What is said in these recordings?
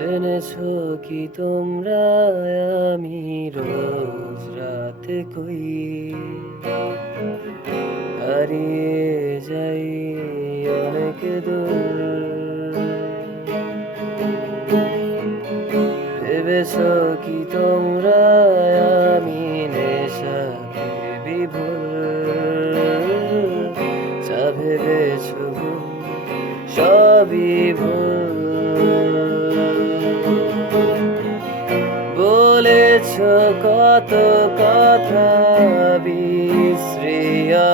জেনেছ কি তোমরা আমি রোজ রাতে কই? হারিয়ে যাই অনেক দূর। ভেবেছ কি তোমরা আমি নেশাতে বিভোর যা ভেবেছ সবই ভুল বলেছ কত কথা বিশ্রিয়া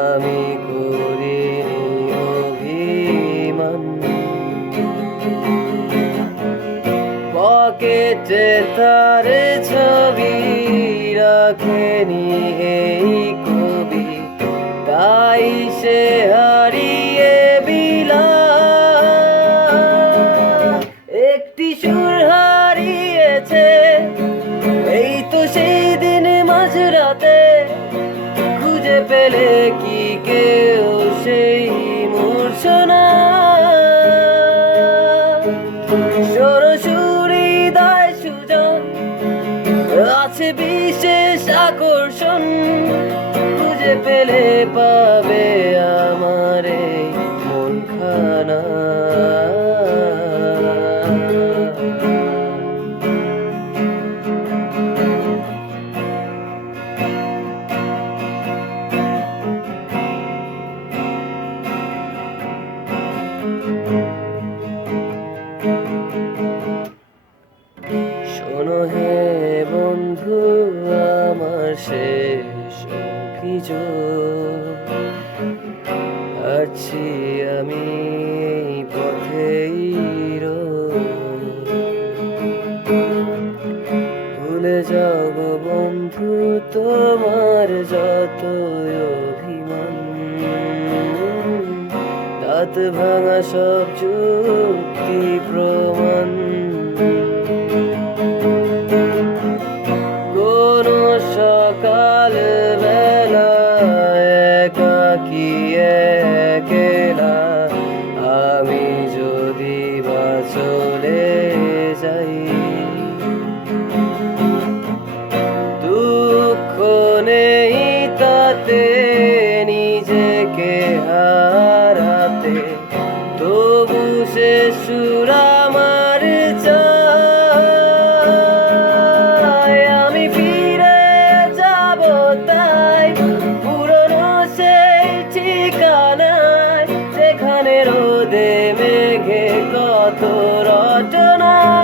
আমি করিনি অভিমান। পকেটে তার ছবি রাখেনি এই পেলে কি কেউ সেই মূর্ছনা? সরসুরি দায় সুজন, আছে বিশেষ আকর্ষণ, খুঁজে পেলে পাবে আমার মন খানা শোনো হে বন্ধু, আমার শেষ অভিযোগ। আছি আমি। ভুলে গো বন্ধু, তোমার যত অভিমান। দাঁত ভাঙা সব যুক্তি প্রমাণ। একেলা আমি যদি বা চলে যাই। দুঃখ নেই তাতে নিজেকে হারাতে। তবু সে সুর কত রচনা